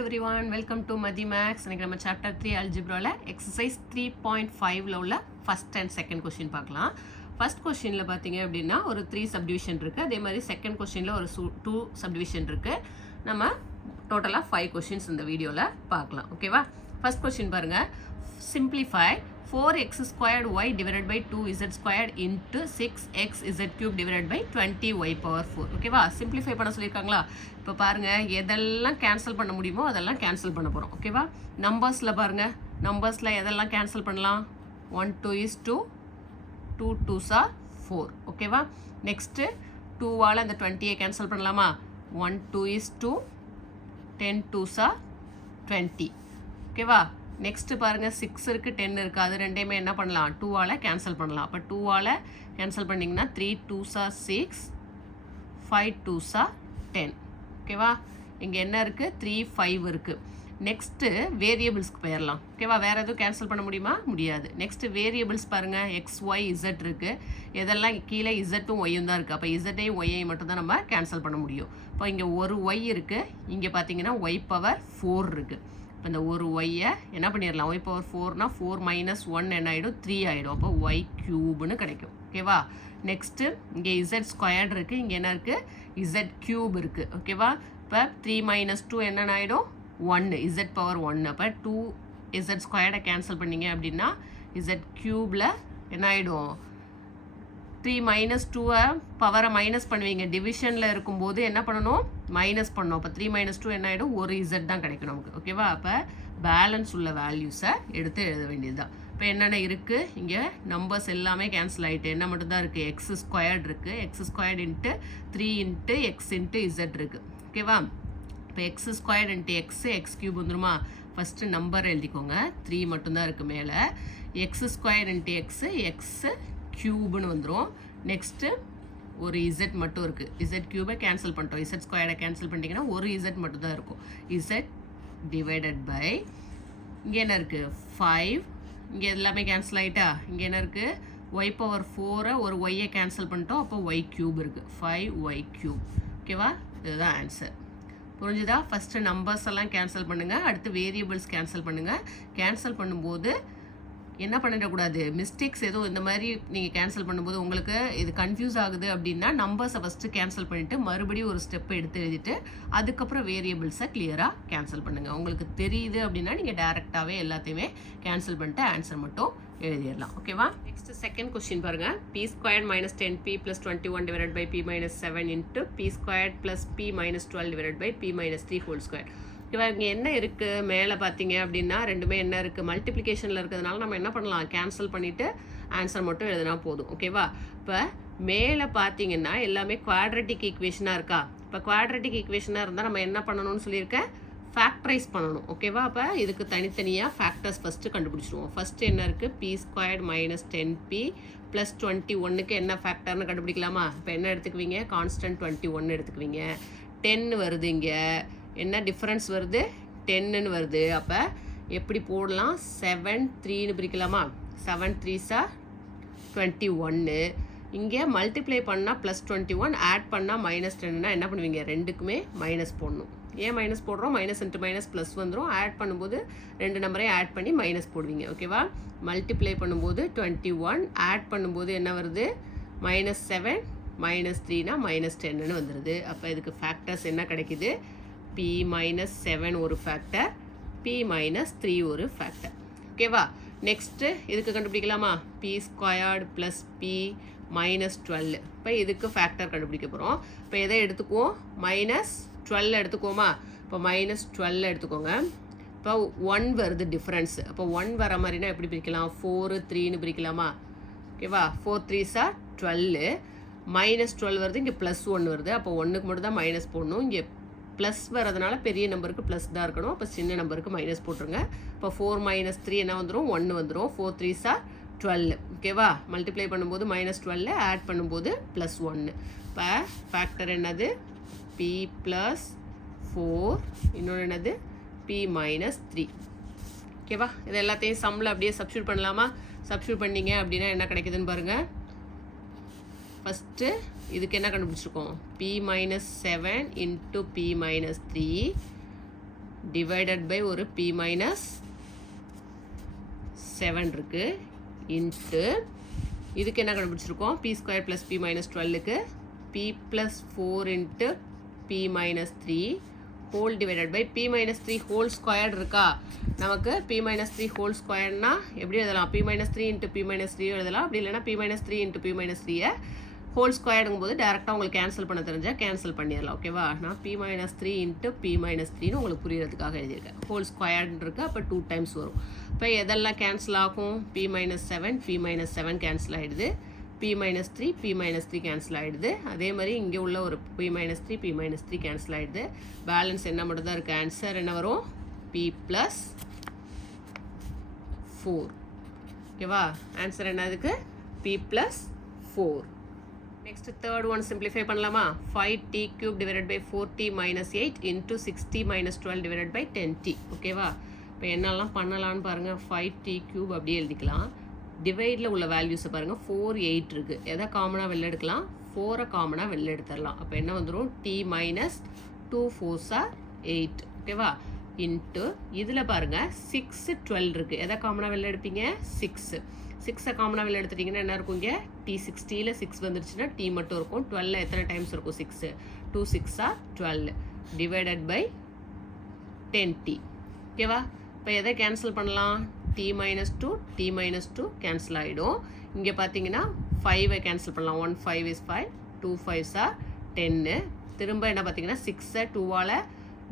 everyone, welcome to Madhi Max. இன்னைக்கு நம்ம chapter 3 algebraல exercise 3.5ல உள்ள first and second question பார்க்கலாம். first questionல பாத்தீங்க அப்படின்னா ஒரு 3 subdivision இருக்கு. அதே மாதிரி second questionல ஒரு 2 subdivision இருக்கு. நம்ம டோட்டலா 5 questions இந்த வீடியோல பார்க்கலாம். ஓகேவா? first question பாருங்க. simplify 4x squared y divided by 2z squared into 6x z cube divided by 20y power 4. ஓகேவா? simplify பண்ண சொல்லியிருக்காங்களா? இப்போ பாருங்க எதெல்லாம் கேன்சல் பண்ண முடியுமோ அதெல்லாம் கேன்சல் பண்ண போகிறோம். ஓகேவா? நம்பர்ஸில் பாருங்க, நம்பர்ஸில் எதெல்லாம் கேன்சல் பண்ணலாம்? 1 2 is 2, 2 2s are 4. ஓகேவா? நெக்ஸ்ட்டு 2வால் அந்த 20ஐ கேன்சல் பண்ணலாமா? 1 2 is 2, 10 2s are 20. ஓகேவா? நெக்ஸ்ட்டு பாருங்கள் 6 இருக்குது 10 இருக்குது, அது ரெண்டையுமே என்ன பண்ணலாம்? 2வால் கேன்சல் பண்ணலாம். அப்போ 2வால் கேன்சல் பண்ணிங்கன்னா 3 2s are 6, 5 2s are 10. ஓகேவா? இங்கே என்ன இருக்குது? 3 5 இருக்குது. நெக்ஸ்ட்டு வேரியபிள்ஸ்க்கு போயிடலாம். ஓகேவா? வேறு எதுவும் கேன்சல் பண்ண முடியுமா? முடியாது. நெக்ஸ்ட்டு வேரியபிள்ஸ் பாருங்கள், எக்ஸ் ஒய் இசட் இருக்குது. இதெல்லாம் கீழே இசட்டும் ஒய்யும் தான் இருக்குது. அப்போ இசட்டையும் ஒய்யையும் மட்டும் தான் நம்ம கேன்சல் பண்ண முடியும். இப்போ இங்கே ஒரு ஒய் இருக்குது, இங்கே பார்த்தீங்கன்னா ஒய் பவர் 4 இருக்குது. இப்போ இந்த ஒரு ஒய்யை என்ன பண்ணிடலாம்? ஒய் பவர் 4னா 4 minus 1 என்ன ஆகிடும்? 3 ஆகிடும். அப்போ ஒய் க்யூப்னு கிடைக்கும். ஓகேவா? நெக்ஸ்ட்டு இங்கே இசட் ஸ்கொயர்டு இருக்குது, இங்கே என்ன இருக்குது? இசட் க்யூப் இருக்குது. ஓகேவா? இப்போ 3 minus 2 என்னென்ன ஆகிடும்? 1, இசட் பவர் 1. அப்போ 2 இசட் ஸ்கொயர்டை கேன்சல் பண்ணிங்க அப்படின்னா இசட் க்யூபில் என்ன ஆகிடும்? 3 minus 2-ஐ பவரை மைனஸ் பண்ணுவீங்க. டிவிஷனில் இருக்கும்போது என்ன பண்ணணும்? மைனஸ் பண்ணணும். அப்போ 3 minus 2 என்ன ஆகிடும்? ஒரு இசட் தான் கிடைக்கும் நமக்கு. ஓகேவா? அப்போ பேலன்ஸ் உள்ள வேல்யூஸை எடுத்து எழுத வேண்டியது தான். இப்போ என்னென்ன இருக்குது? இங்கே நம்பர்ஸ் எல்லாமே கேன்சல் ஆகிட்டு என்ன மட்டும்தான் இருக்குது? எக்ஸ் ஸ்கொயர்டு இருக்குது. X squared into 3 into X into Z இருக்குது. ஓகேவா? இப்போ X squared into X cube வந்துருமா? ஃபஸ்ட்டு நம்பர் எழுதிக்கோங்க. 3 மட்டும்தான் இருக்குது மேலே. எக்ஸ் ஸ்கொயர்டு இன்ட்டு எக்ஸ் க்யூப்னு வந்துடும். நெக்ஸ்ட்டு ஒரு இசட் மட்டும் இருக்குது. இசட் க்யூபை கேன்சல் பண்ணிட்டோம். இசட் ஸ்கொயர்டை கேன்சல் பண்ணிட்டீங்கன்னா ஒரு இசட் மட்டும் தான் இருக்கும். இசட் டிவைடட் பை இங்கே என்ன இருக்குது? 5. இங்கே எல்லாமே கேன்சல் ஆகிட்டா? இங்கே என்ன இருக்குது? ஒய் பவர் 4-ஐ ஒரு ஒய்யை கேன்சல் பண்ணிட்டோம். அப்போ ஒய் க்யூப் இருக்குது. 5y cube. ஓகேவா? இதுதான் ஆன்சர். புரிஞ்சுதா? ஃபஸ்ட்டு நம்பர்ஸ் எல்லாம் கேன்சல் பண்ணுங்கள். அடுத்து வேரியபிள்ஸ் கேன்சல் பண்ணுங்கள். கேன்சல் பண்ணும்போது என்ன பண்ணிடக்கூடாது? மிஸ்டேக்ஸ் எதுவும் இந்த மாதிரி நீங்கள் கேன்சல் பண்ணும்போது உங்களுக்கு இது கன்ஃபியூஸ் ஆகுது அப்படின்னா நம்பர்ஸை ஃபஸ்ட்டு கேன்சல் பண்ணிவிட்டு மறுபடியும் ஒரு ஸ்டெப்பை எடுத்து எழுதிட்டு அதுக்கப்புறம் வேரியபிள்ஸை கிளியராக கேன்சல் பண்ணுங்கள். உங்களுக்கு தெரியுது அப்படின்னா நீங்கள் டேரெக்டாகவே எல்லாத்தையுமே கேன்சல் பண்ணிட்டு ஆன்சர் மட்டும் எழுதிடலாம். ஓகேவா? நெக்ஸ்ட் செகண்ட் கொஸ்டின் பாருங்கள். P squared minus 10p plus 21 divide by P minus 7 into P squared plus P minus 12 divide by P minus 3 whole square. ஓகேவா? இங்கே என்ன இருக்குது? மேலே பார்த்தீங்க அப்படின்னா ரெண்டுமே என்ன இருக்குது? மல்டிப்ளிகேஷனில் இருக்கிறதுனால நம்ம என்ன பண்ணலாம்? கேன்சல் பண்ணிவிட்டு ஆன்சர் மட்டும் எழுதினா போதும். ஓகேவா? இப்போ மேலே பார்த்தீங்கன்னா எல்லாமே குவாட்ரட்டிக் ஈக்குவேஷனாக இருக்கா? இப்போ குவாட்ரட்டிக் ஈக்குவேஷனாக இருந்தால் நம்ம என்ன பண்ணணும்னு சொல்லியிருக்கேன்? ஃபேக்டரைஸ் பண்ணணும். ஓகேவா? அப்போ இதுக்கு தனித்தனியாக ஃபேக்டர்ஸ் ஃபஸ்ட்டு கண்டுபிடிச்சிடுவோம். ஃபஸ்ட்டு என்ன இருக்குது? P squared minus 10p plus 21க்கு என்ன ஃபேக்டர்னு கண்டுபிடிக்கலாமா? இப்போ என்ன எடுத்துக்குவீங்க? கான்ஸ்டன்ட் 21 எடுத்துக்குவீங்க. 10 வருது, இங்கே என்ன டிஃப்ரென்ஸ் வருது? 10ன்னு வருது. அப்போ எப்படி போடலாம்? 7 3ன்னு பிரிக்கலாமா? 7 3s are 21. இங்கே மல்டிப்ளை பண்ணால் ப்ளஸ் 21, ஆட் பண்ணால் மைனஸ் 10னா என்ன பண்ணுவீங்க? ரெண்டுக்குமே மைனஸ் போடணும். ஏன் மைனஸ் போடுறோம்? மைனஸ் இன்ட்டு மைனஸ் ப்ளஸ் வந்துடும். ஆட் பண்ணும்போது ரெண்டு நம்பரையும் ஆட் பண்ணி மைனஸ் போடுவீங்க. ஓகேவா? மல்டிப்ளை பண்ணும்போது 21, ஆட் பண்ணும்போது என்ன வருது? மைனஸ் 7 மைனஸ் 3னா மைனஸ் 10ன்னு வந்துடுது. அப்போ இதுக்கு ஃபேக்டர்ஸ் என்ன கிடைக்குது? p மைனஸ் 7 ஒரு ஃபேக்டர், p மைனஸ் 3 ஒரு ஃபேக்டர். ஓகேவா? நெக்ஸ்ட்டு இதுக்கு கண்டுபிடிக்கலாமா? p squared plus p minus 12. இப்போ இதுக்கு ஃபேக்டர் கண்டுபிடிக்க போகிறோம். இப்போ எதை எடுத்துக்குவோம்? மைனஸ் 12 எடுத்துக்குவோமா? இப்போ மைனஸ் 12 எடுத்துக்கோங்க. இப்போ 1 வருது டிஃப்ரென்ஸ். அப்போ 1 வர மாதிரினா எப்படி பிரிக்கலாம்? 4 3ன்னு பிரிக்கலாமா? ஓகேவா? 4 3s are 12. மைனஸ் 12 வருது, இங்கே ப்ளஸ் 1 வருது. அப்போ 1க்கு மட்டும் தான் மைனஸ் போடணும். இங்கே ப்ளஸ் வரதுனால பெரிய நம்பருக்கு ப்ளஸ் தான் இருக்கணும். அப்போ சின்ன நம்பருக்கு மைனஸ் போட்டுருங்க. இப்போ 4 minus 3 என்ன வந்துடும்? 1 வந்துடும். 4 3s are 12. ஓகேவா? மல்டிப்ளை பண்ணும்போது மைனஸ் 12, ஆட் பண்ணும்போது ப்ளஸ் 1. இப்போ ஃபேக்டர் என்னது? p ப்ளஸ் 4, இன்னொன்று என்னது? p minus 3. ஓகேவா? இது எல்லாத்தையும் சம்மில் அப்படியே சப்ஸ்டியூட் பண்ணலாமா? சப்ஸ்டியூட் பண்ணிங்க அப்படின்னா என்ன கிடைக்குதுன்னு பாருங்கள். ஃபஸ்ட்டு இதுக்கு என்ன கண்டுபிடிச்சிருக்கோம்? p minus 7 into p minus 3 divided by ஒரு p மைனஸ் 7 இருக்குது இன்ட்டு இதுக்கு என்ன கண்டுபிடிச்சிருக்கோம் p square plus p minus 12க்கு p plus 4 into p minus 3 whole divided by p minus 3 whole squared இருக்கா நமக்கு p மைனஸ் 3 ஹோல் ஸ்கொயர்னா எப்படி எழுதலாம் p minus 3 into p minus 3 எழுதலாம் அப்படி இல்லைனா p minus 3 into p minus 3 whole ஸ்கொயர்டுங்கும் போது டேரெக்டாக உங்களுக்கு கேன்சல் பண்ண தெரிஞ்சால் கேன்சல் பண்ணிடலாம் ஓகேவா நான் p minus 3 into p minus 3ன்னு உங்களுக்கு புரியறதுக்காக எழுதியிருக்கேன் ஹோல் ஸ்கொயர்டு இருக்குது அப்போ 2 டைம்ஸ் வரும் இப்போ எதெல்லாம் கேன்சல் ஆகும் p minus 7 p minus 7 cancel ஆகிடுது p minus 3 p minus 3 cancel ஆகிடுது அதே மாதிரி இங்கே உள்ள ஒரு p minus 3 p minus 3 cancel ஆகிடுது பேலன்ஸ் என்ன மட்டும் தான் இருக்குது ஆன்சர் என்ன வரும் p ப்ளஸ் 4 ஓகேவா ஆன்சர் என்ன அதுக்கு p plus 4 next third one simplify பண்ணலாமா 5t cube divided by 4t minus 8 into 6t minus 12 divided by 10t ஓகேவா இப்போ என்னெல்லாம் பண்ணலான்னு பாருங்கள் 5t cube அப்படியே எழுதிக்கலாம் டிவைடில் உள்ள வேல்யூஸை பாருங்கள் 4 8 இருக்குது எதை காமனாக வெளில எடுக்கலாம் 4 காமனாக வெளில எடுத்துடலாம் அப்போ என்ன வந்துடும் t minus 2 4s are 8 ஓகேவா இன்ட்டு இதில் பாருங்கள் 6 12 இருக்குது எதை காமனாக வெளில எடுப்பீங்க 6 6 காமனாக வெளில எடுத்துட்டிங்கன்னா என்ன இருக்கும் இங்கே டி 60ல் 6 வந்துருச்சுன்னா டி மட்டும் இருக்கும் 12 எத்தனை டைம்ஸ் இருக்கும் 6 2 6 12 டிவைடட் பை 10t ஓகேவா இப்போ எதை கேன்சல் பண்ணலாம் t minus 2 t minus 2 cancel ஆகிடும் இங்கே பார்த்தீங்கன்னா 5ஐ கேன்சல் பண்ணலாம் 1 5 is 5 2 5s are 10 திரும்ப என்ன பார்த்தீங்கன்னா 6ஐ 2ஆல்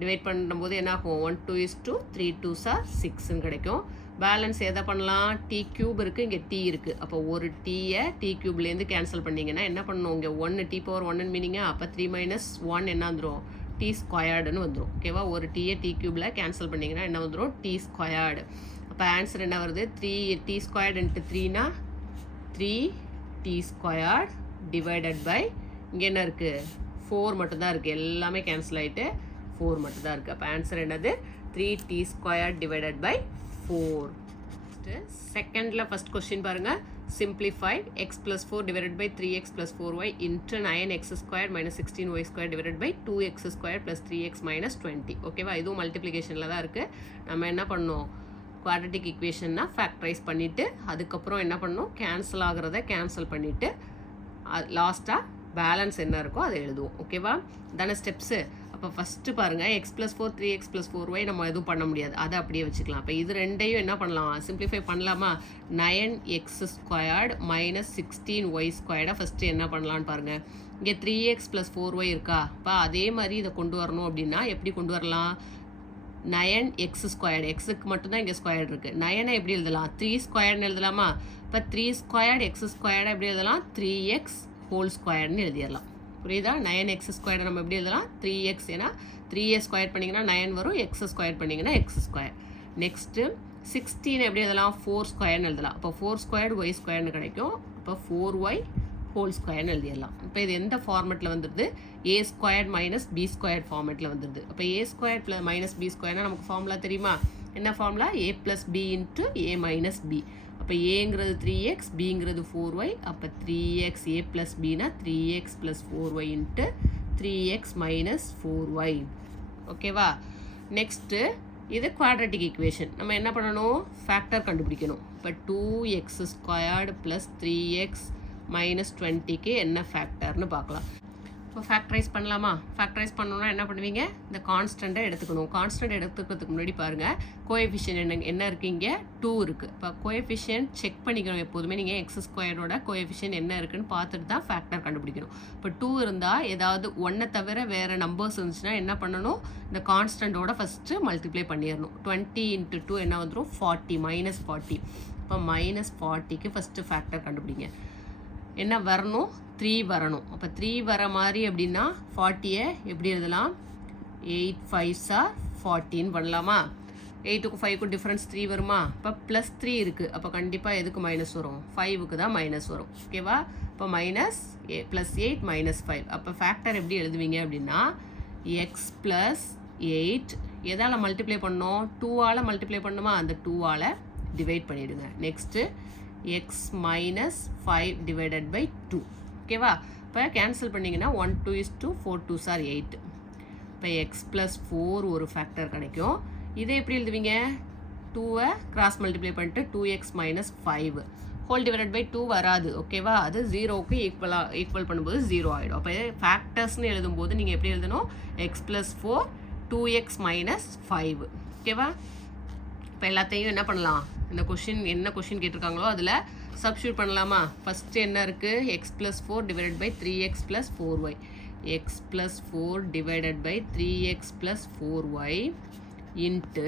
டிவைட் பண்ணும்போது என்ன ஆகும் 1 2 is 2 3 2s are 6ன்னு கிடைக்கும் பேலன்ஸ் எதை பண்ணலாம் டி கியூப் இருக்குது இங்கே டி இருக்குது அப்போ ஒரு டீயை டி கியூப்லேருந்து கேன்சல் பண்ணிங்கன்னா என்ன பண்ணணும் இங்கே 1 டி பவர் 1ன்னு மீனிங்க அப்போ 3 மைனஸ் 1 என்ன வந்துடும் டி ஸ்கொயர்டுன்னு வந்துடும் ஓகேவா ஒரு டீயை டி கியூபில் கேன்சல் பண்ணிங்கன்னா என்ன வந்துடும் டி ஸ்கொயர்டு அப்போ ஆன்சர் என்ன வருது 3 டி ஸ்கொயர்டு இன்ட்டு 3னா 3 டி ஸ்கொயர்டு டிவைடட் பை இங்கே என்ன இருக்குது 4 மட்டும்தான் இருக்குது எல்லாமே கேன்சல் ஆகிட்டு 4 மட்டும்தான் இருக்குது அப்போ ஆன்சர் என்னது 3 டி ஸ்கொயர்டு டிவைடட் பை 4 செகண்ட்ல ஃபர்ஸ்ட் क्वेश्चन பாருங்க simplify x plus 4 divided by 3x plus 4y into 9x squared minus 16y squared divided by 2x squared plus 3x minus 20 ஓகேவா இதுவும் மல்டிப்ளிகேஷன்ல தான் இருக்கு நம்ம என்ன பண்ணோம் குவாட்ரட்டிக் ஈக்குவேஷன்னா ஃபேக்டரைஸ் பண்ணிட்டு அதுக்கப்புறம் என்ன பண்ணோம் கேன்சல் ஆகிறத கேன்சல் பண்ணிட்டு லாஸ்ட்டாக பேலன்ஸ் என்ன இருக்கோ அதை எழுதுவோம் ஓகேவா தானே ஸ்டெப்ஸு அப்போ ஃபஸ்ட்டு பாருங்கள் X plus 4 3x plus 4y நம்ம எதுவும் பண்ண முடியாது அதை அப்படியே வச்சுக்கலாம் அப்போ இது ரெண்டையும் என்ன பண்ணலாம் சிம்பிளிஃபை பண்ணலாமா 9x squared minus 16y ஸ்கொயர்டாக first என்ன பண்ணலான்னு பாருங்கள் இங்கே 3x ப்ளஸ் 4y இருக்கா அப்போ அதே மாதிரி இதை கொண்டு வரணும் அப்படின்னா எப்படி கொண்டு வரலாம் 9x ஸ்கொயர்டு எக்ஸுக்கு மட்டும்தான் இங்கே ஸ்கொயர்டு இருக்குது 9ஐ எப்படி எழுதலாம் 3 ஸ்கொயர்டுன்னு எழுதலாமா இப்போ 3 ஸ்கொயர்டு எக்ஸ் ஸ்கொயர்டை எப்படி எழுதலாம் 3x ஹோல் ஸ்கொயர்டுன்னு எழுதிடலாம் புரியுதா 9x ஸ்கொயர்டை நம்ம எப்படி எழுதலாம் 3x ஏன்னா 3a ஸ்கொயர் பண்ணிங்கன்னா 9 வரும் எக்ஸ் ஸ்கொயர் பண்ணிங்கன்னா எக்ஸ் ஸ்கொயர் நெக்ஸ்ட்டு 16 எப்படி எழுதலாம் 4 ஸ்கொயர்னு எழுதலாம் அப்போ 4 ஸ்கொயர்டு ஒய் ஸ்கொயர்னு கிடைக்கும் அப்போ 4y ஹோல் ஸ்கொயர்னு எழுதிடலாம் இப்போ இது எந்த ஃபார்மெட்டில் வந்துடுது ஏ ஸ்கொயர்ட் மைனஸ் பி ஸ்கொயர்ட் ஃபார்மெட்டில் வந்துடுது அப்போ ஏ ஸ்கொயர் ப்ளஸ் மைனஸ் பி ஸ்கொயர்னா நமக்கு ஃபார்முலா தெரியுமா என்ன ஃபார்முலா ஏ ப்ளஸ் பி இன்ட்டு ஏ மைனஸ் பி அப்போ ஏங்கிறது 3x பிங்கிறது 4y அப்போ 3x ஏ ப்ளஸ் பினா 3x plus 4y into 3x minus 4y ஓகேவா நெக்ஸ்ட்டு இது குவாட்ரட்டிக் ஈக்குவேஷன் நம்ம என்ன பண்ணணும் ஃபேக்டர் கண்டுபிடிக்கணும் இப்போ 2x squared plus 3x minus 20க்கு என்ன ஃபேக்டர்னு பார்க்கலாம் இப்போ ஃபேக்டரைஸ் பண்ணலாமா ஃபேக்டரைஸ் பண்ணணும்னா என்ன பண்ணுவீங்க இந்த கான்ஸ்டண்ட்டை எடுத்துக்கணும் கான்ஸ்டன்ட் எடுத்துக்கிறதுக்கு முன்னாடி பாருங்கள் கோஎஃபிஷியன்ட் என்ன இருக்குது இங்கே 2 இருக்குது இப்போ கோஎஃபிஷியன்ட் செக் பண்ணிக்கணும் எப்போதுமே நீங்கள் எக்ஸ் ஸ்கொயரோட கோஎஃபிஷியன்ட் என்ன இருக்குன்னு பார்த்துட்டு தான் ஃபேக்டர் கண்டுபிடிக்கணும் இப்போ 2 இருந்தால் ஏதாவது ஒன்றை தவிர வேறு நம்பர்ஸ் இருந்துச்சுன்னா என்ன பண்ணணும் இந்த கான்ஸ்டண்ட்டோட ஃபஸ்ட்டு மல்டிப்ளை பண்ணிடணும் 20 இன்ட்டு 2 என்ன வந்துடும் 40 மைனஸ் 40 இப்போ மைனஸ் 40க்கு ஃபஸ்ட்டு ஃபேக்டர் கண்டுபிடிங்க என்ன வரணும் 3 வரணும் அப்போ 3 வர மாதிரி அப்படின்னா 40ஐ எப்படி எழுதலாம் 8 5s are 14 பண்ணலாமா 8க்கும் 5க்கும் டிஃப்ரென்ஸ் 3 வருமா இப்போ ப்ளஸ் 3 இருக்குது அப்போ கண்டிப்பாக எதுக்கு மைனஸ் வரும் 5க்கு தான் மைனஸ் வரும் ஓகேவா இப்போ மைனஸ் ப்ளஸ் 8 மைனஸ் 5 அப்போ ஃபேக்டர் எப்படி எழுதுவீங்க அப்படின்னா எக்ஸ் ப்ளஸ் 8 எதால் மல்டிப்ளை பண்ணோம் 2ஆல் மல்டிப்ளை பண்ணுமா அந்த 2ஆல் டிவைட் பண்ணிவிடுங்க next x minus 5 divided by 2 ஓகேவா இப்போ கேன்சல் பண்ணிங்கன்னா 1 2 is 2 4 2s are 8 இப்போ x plus 4 ஒரு ஃபேக்டர் கிடைக்கும் இதை எப்படி எழுதுவீங்க? 2-ஐ கிராஸ் மல்டிப்ளை பண்ணிட்டு 2x minus 5 whole divided by 2 வராது. ஓகேவா? அது 0க்கு ஈக்குவல் பண்ணும்போது 0 ஆகிடும். அப்போ ஃபேக்டர்ஸ்னு எழுதும்போது நீங்கள் எப்படி எழுதணும்? x + 4 2x minus 5. ஓகேவா? இப்போ எல்லாத்தையும் என்ன பண்ணலாம்? இந்த கொஷின் என்ன கொஷின் கேட்டிருக்காங்களோ அதில் சப்ஸ்டியூட் பண்ணலாமா? ஃபஸ்ட்டு என்ன இருக்குது? x + 4 divided by 3x + 4y. x + 4 divided by 3x + 4y into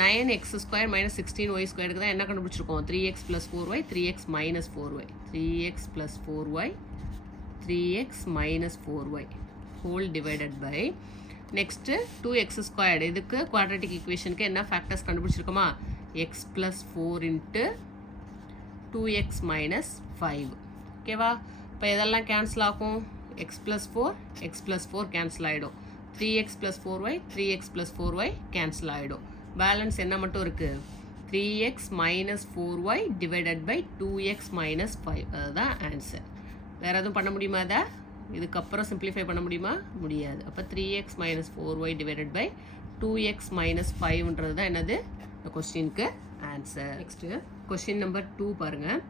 9x² - 16y² தான் என்ன கண்டுபிடிச்சிருக்கோம்? 3x + 4y 3x - 4y 3x + 4y 3x - 4y whole divided by next 2x². இதுக்கு குவாட்ரட்டிக் ஈக்குவேஷனுக்கு என்ன ஃபேக்டர்ஸ் கண்டுபிடிச்சிருக்கோமா? x + 4 into 2x - 5. ஓகேவா? இப்போ இதெல்லாம் cancel ஆகும். x + 4 x + 4 cancel ஆகிடும். 3x + 4y 3x + 4y cancel ஆகிடும். பேலன்ஸ் என்ன மட்டும் இருக்குது? 3x - 4y divided by 2x - 5. அதுதான் ஆன்சர். வேறு எதுவும் பண்ண முடியுமா? அதை இதுக்கப்புறம் சிம்பிளிஃபை பண்ண முடியுமா? முடியாது. அப்போ 3x - 4y divided by 2x - 5ன்றது தான் என்னது? இந்த கொஸ்டினுக்கு ஆன்சர். நெக்ஸ்ட்டு கொஸ்டின் நம்பர் 2 பாருங்கள்.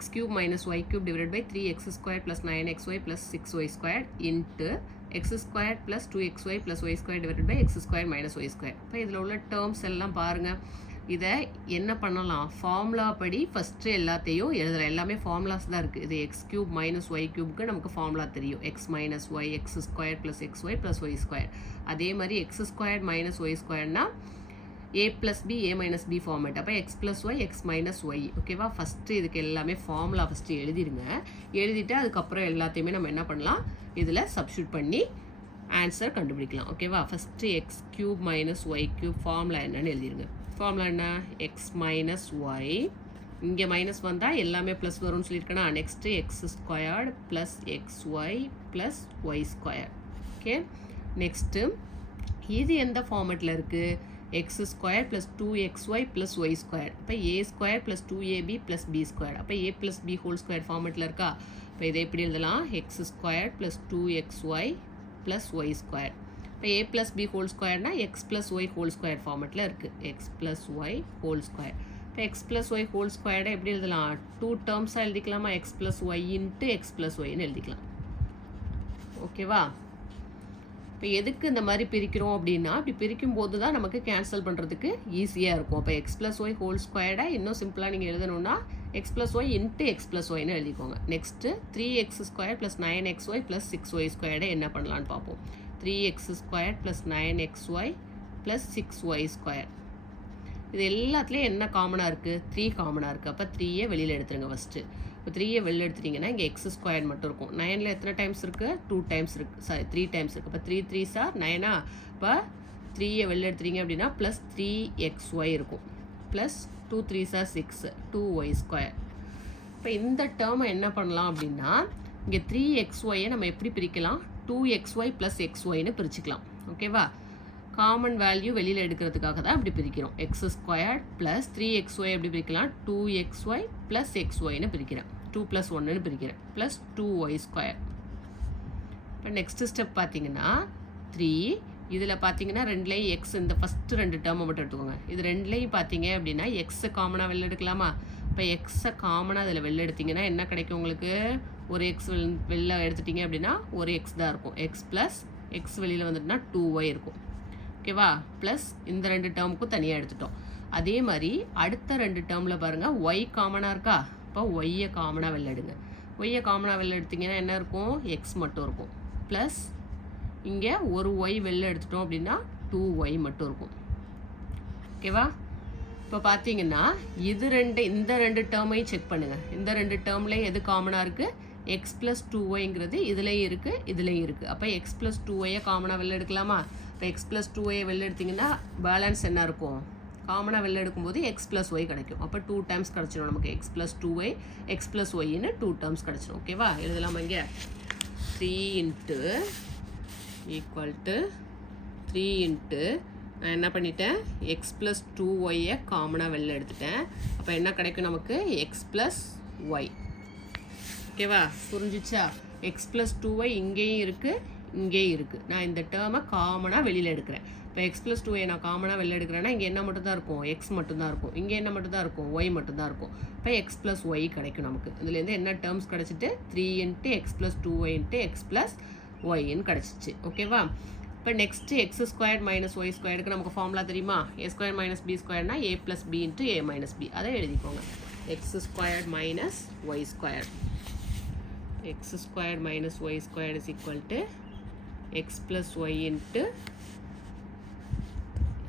x³ - y³ divided by 3x² + 9xy + 6y² into x² + 2xy + y² divided by x² - y². இப்போ இதில் உள்ள டேர்ம்ஸ் எல்லாம் பாருங்கள். இதை என்ன பண்ணலாம்? ஃபார்முலா படி ஃபஸ்ட்டு எல்லாத்தையும் எழுதலாம். எல்லாமே ஃபார்முலாஸ் தான் இருக்குது. இது x³ - y³ நமக்கு ஃபார்முலா தெரியும். x - y x² + xy + y². அதே மாதிரி x² - y²னா a + b a - b format. அப்போ x + y x - y. ஓகேவா? ஃபஸ்ட்டு இதுக்கு எல்லாமே ஃபார்முலா ஃபஸ்ட்டு எழுதிடுங்க. எழுதிட்டு அதுக்கப்புறம் எல்லாத்தையுமே நம்ம என்ன பண்ணலாம்? இதில் சப்ஸ்டியூட் பண்ணி ஆன்சர் கண்டுபிடிக்கலாம். ஓகேவா? ஃபஸ்ட்டு x³ - y³ ஃபார்முலா என்னன்னு எழுதிடுங்க. ஃபார்முலா என்ன? x - y. இங்கே மைனஸ் வந்தால் எல்லாமே ப்ளஸ் வரும்னு சொல்லியிருக்கேனா? Next x² + xy + y². Okay, next இது எந்த ஃபார்மேட்டில் இருக்குது? x² + 2xy + y². இப்போ a² + 2ab + b². அப்போ a + b ஹோல் ஸ்கொயர் ஃபார்மேட்டில் இருக்கா? இப்போ இதை எப்படி எழுதலாம்? x² + 2xy + y². இப்போ a + b ஹோல் ஸ்கொயர்னா x + y ஹோல் ஸ்கொயர் ஃபார்மேட்டில் இருக்குது. x + y whole square. இப்போ x + y ஹோல் ஸ்கொயர்டை எப்படி எழுதலாம்? 2 டேர்ம்ஸாக எழுதிக்கலாமா? x + y இன்ட்டு x + yன்னு எழுதிக்கலாம். ஓகேவா? இப்போ எதுக்கு இந்த மாதிரி பிரிக்கிறோம் அப்படின்னா, இப்படி பிரிக்கும் போது தான் நமக்கு கேன்சல் பண்ணுறதுக்கு ஈஸியாக இருக்கும். அப்போ x + y ஹோல் ஸ்கொயர்டை இன்னும் சிம்பிளாக நீங்கள் எழுதணும்னா x + y இன்ட்டு x + yன்னு எழுதிக்கோங்க. நெக்ஸ்ட்டு 3x² + 9xy + 6y² என்ன பண்ணலான்னு பார்ப்போம். 3x² + 9xy + 6y². இது எல்லாத்துலேயும் என்ன காமனாக இருக்குது? 3 காமனாக இருக்குது. அப்போ 3யை வெளியில் எடுத்துருங்க ஃபஸ்ட்டு. இப்போ 3யை வெளியில் எடுத்துட்டிங்கன்னா இங்கே x² மட்டும் இருக்கும். 9ல் எத்தனை டைம்ஸ் இருக்குது? 2 டைம்ஸ் இருக்குது. சாரி 3 டைம்ஸ் இருக்குது. இப்போ 3 3s are 9. இப்போ 3யை வெளியில் எடுத்துட்டீங்க அப்படின்னா ப்ளஸ் 3xy இருக்கும். Plus 2 3s are 6 2y². இப்போ இந்த டேர்மை என்ன பண்ணலாம் அப்படின்னா, இங்கே 3xyயை நம்ம எப்படி பிரிக்கலாம்? 2xy + xyன்னு பிரிச்சுக்கலாம். ஓகேவா? காமன் வேல்யூ வெளியில் எடுக்கிறதுக்காக தான் இப்படி பிரிக்கிறோம். x² + 3xy எப்படி பிரிக்கலாம்? 2xy + xyன்னு பிரிக்கிறேன். 2 + 1ன்னு பிரிக்கிறேன். Plus 2y². இப்போ நெக்ஸ்ட் ஸ்டெப் பார்த்தீங்கன்னா 3. இதில் பார்த்தீங்கன்னா ரெண்டுலேயும் எக்ஸ், இந்த ஃபஸ்ட்டு 2 டேர்மை மட்டும் எடுத்துக்கோங்க. இது ரெண்டுலேயும் பார்த்தீங்க அப்படின்னா எக்ஸை காமனாக வெளில எடுக்கலாமா? இப்போ எக்ஸை காமனாக அதில் வெளில எடுத்திங்கன்னா என்ன கிடைக்கும் உங்களுக்கு? ஒரு எக்ஸ் வெளில எடுத்துட்டிங்க அப்படின்னா ஒரு எக்ஸ் தான் இருக்கும். எக்ஸ் ப்ளஸ் எக்ஸ் வெளியில் வந்துட்டுனா 2y இருக்கும். ஓகேவா? ப்ளஸ் இந்த 2 டேர்முக்கும் தனியாக எடுத்துட்டோம். அதே மாதிரி அடுத்த 2 டேர்மில் பாருங்கள் y காமனாக இருக்கா? இப்போ ஒய்யை காமனாக வெளில எடுங்க. ஒய்யை காமனாக வெளில எடுத்திங்கன்னா என்ன இருக்கும்? எக்ஸ் மட்டும் இருக்கும். ப்ளஸ் இங்கே ஒரு ஒய் வெளில எடுத்துட்டோம் அப்படின்னா 2y மட்டும் இருக்கும். ஓகேவா? இப்போ பார்த்தீங்கன்னா இந்த 2 டேர்மையும் செக் பண்ணுங்கள். இந்த 2 டேர்ம்லேயும் எது காமனாக இருக்குது? எக்ஸ் ப்ளஸ் 2yங்கிறது இதுலேயும் இருக்குது, இதுலேயும் இருக்குது. அப்போ எக்ஸ் ப்ளஸ் 2yயை காமனாக வெளில எடுக்கலாமா? இப்போ எக்ஸ் ப்ளஸ் 2yயை வெளில எடுத்திங்கன்னா பேலன்ஸ் என்ன இருக்கும்? காமனாக வெளில எடுக்கும்போது எக்ஸ் ப்ளஸ் ஒய் கிடைக்கும். அப்போ 2 டைம்ஸ் கிடச்சிடும் நமக்கு. X plus 2y x plus ஒய்ன்னு 2 டேர்ம்ஸ் கிடச்சிடும். ஓகேவா? எழுதலாமா? இங்கே 3 இன்ட்டு ஈக்குவல் டு 3 இன்ட்டு நான் என்ன பண்ணிட்டேன்? எக்ஸ் ப்ளஸ் 2yயை காமனாக வெளில எடுத்துட்டேன். அப்போ என்ன கிடைக்கும் நமக்கு? X plus Y. ஓகேவா? புரிஞ்சிச்சா? எக்ஸ் ப்ளஸ் 2y இங்கேயும் இருக்குது, இங்கேயும் இருக்குது. நான் இந்த டேர்மை காமனாக வெளியில் எடுக்கிறேன். இப்போ எக்ஸ் ப்ளஸ் 2y நான் காமனாக வெளில எடுக்கிறேன்னா இங்கே என்ன மட்டும் தான் இருக்கும், எக்ஸ் மட்டும் தான் இருக்கும். இங்கே என்ன மட்டும் தான் இருக்கும், ஒய் மட்டும் தான் இருக்கும். இப்போ எக்ஸ் ப்ளஸ் ஒய் கிடைக்கும் நமக்கு. இதுலேருந்து என்ன டேர்ம்ஸ் கிடச்சிட்டு 3 × x plus 2y × x plus ஒய்ன்னு கிடச்சிச்சு. ஓகேவா? இப்போ next x squared minus y ஸ்கொயருக்கு நமக்கு ஃபார்முலா தெரியுமா? ஏ ஸ்கொயர் மைனஸ் பி ஸ்கொயர்னா A plus B × A minus B. அதை எழுதிக்கோங்க. X squared minus y square, x squared minus y square is equal to x plus y ×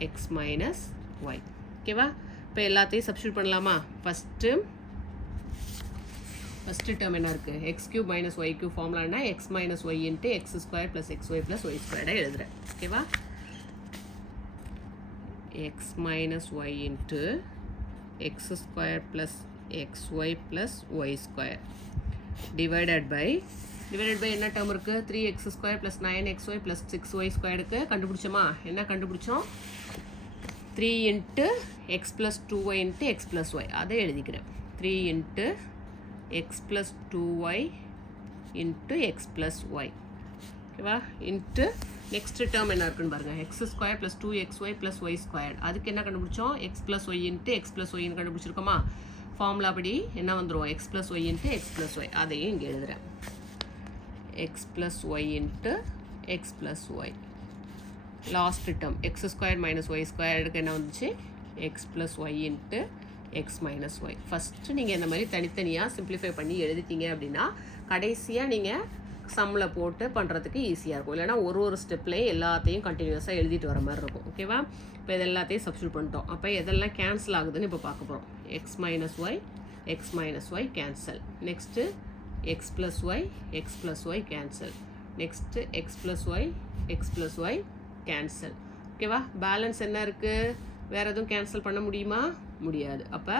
x minus y. ஓகேவா? இப்போ எல்லாத்தையும் சப்ஸ்டியூட் பண்ணலாமா? ஃபஸ்ட்டு டேர்ம் என்ன இருக்குது, X cube minus y cube ஃபார்முலானா x minus y × x square plus x y plus y ஸ்கொயர்டாக எழுதுகிறேன். ஓகேவா? X minus y × x square plus x y plus y square divided by என்ன டேர்ம் இருக்குது, 3x² + 9xy + 6y ஸ்கொயருக்கு கண்டுபிடிச்சோமா? என்ன கண்டுபிடிச்சோம்? 3 × x + 2y × x + y. அதை எழுதிக்கிறேன். 3 × x + 2y × x + y. ஓகேவா? இன்ட்டு நெக்ஸ்ட் டேர்ம் என்ன இருக்குன்னு பாருங்கள், x² + 2xy + y ஸ்கொயர். அதுக்கு என்ன கண்டுபிடிச்சோம்? x + y × x + y கண்டுபிடிச்சிருக்கோமா? Formula படி என்ன வந்துடும், x + y × x + y. அதையும் இங்கே எழுதுகிறேன். x + y × x + y. Last term x² - y ஸ்கொயருக்கு என்ன வந்துச்சு, x + y × x - y. First நீங்கள் இந்த மாதிரி தனித்தனியாக சிம்பிளிஃபை பண்ணி எழுதிட்டீங்க அப்படின்னா கடைசியாக நீங்கள் சம்மில் போட்டு பண்ணுறதுக்கு ஈஸியாக இருக்கும். இல்லைனா ஒரு ஸ்டெப்லேயும் எல்லாத்தையும் கண்டினியூஸாக எழுதிட்டு வர மாதிரி இருக்கும். ஓகேவா? இப்போ இது எல்லாத்தையும் சப்ஸ்டியூட் பண்ணிட்டோம். அப்போ எதெல்லாம் கேன்சல் ஆகுதுன்னு இப்போ பார்க்க போகிறோம். x - y cancel. Next x + y cancel. Next x + y cancel. ஓகேவா? பேலன்ஸ் என்ன இருக்குது, வேறு எதுவும் கேன்சல் பண்ண முடியுமா? முடியாது. அப்போ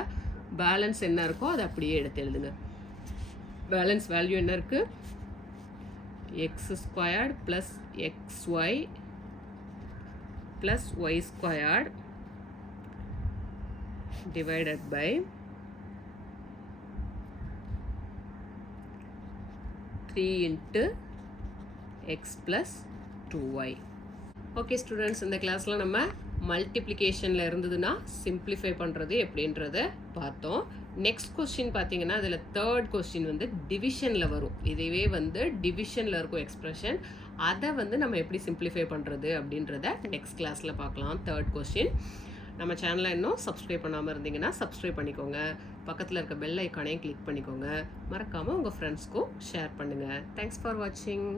பேலன்ஸ் என்ன இருக்கோ அதை அப்படியே எடுத்து எழுதுங்க. பேலன்ஸ் வேல்யூ என்ன இருக்குது, x² + xy + y squared divided by 3 × x + 2y. Okay students, இந்த கிளாஸில் நம்ம மல்டிப்ளிகேஷனில் இருந்ததுன்னா சிம்பிளிஃபை பண்ணுறது எப்படின்றத பார்த்தோம். நெக்ஸ்ட் கொஸ்டின் பார்த்தீங்கன்னா அதில் தேர்ட் கொஸ்டின் வந்து டிவிஷனில் வரும். இதுவே வந்து டிவிஷனில் இருக்கும் எக்ஸ்ப்ரெஷன். அதை வந்து நம்ம எப்படி சிம்பிளிஃபை பண்ணுறது அப்படின்றத நெக்ஸ்ட் கிளாஸில் பார்க்கலாம். Third question. நம்ம சேனலை இன்னும் சப்ஸ்கிரைப் பண்ணாமல் இருந்தீங்கன்னா சப்ஸ்கிரைப் பண்ணிக்கோங்க. பக்கத்தில் இருக்க பெல் ஐக்கானையும் கிளிக் பண்ணிக்கோங்க. மறக்காமல் உங்கள் ஃப்ரெண்ட்ஸ்க்கும் ஷேர் பண்ணுங்கள். தேங்க்ஸ் ஃபார் வாட்சிங்.